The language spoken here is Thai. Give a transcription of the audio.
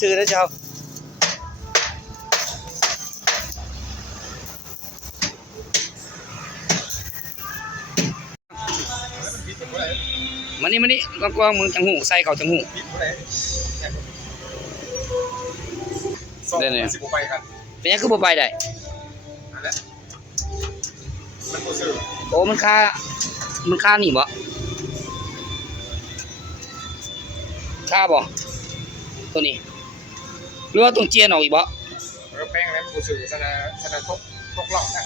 ซื้อแล้วเจ้ามานี่กว้างๆมึงจังหูใส่เขาจังหูได้เนี่ยเป็นยังคือบ่ไปได้โอ้มันค่านี่บ่ค่าบ่ตัวนี้หรือว่าต้องเจียนออกอีกบ่แป้งแล้วมันกูซื้อชนะทกหลอกนะ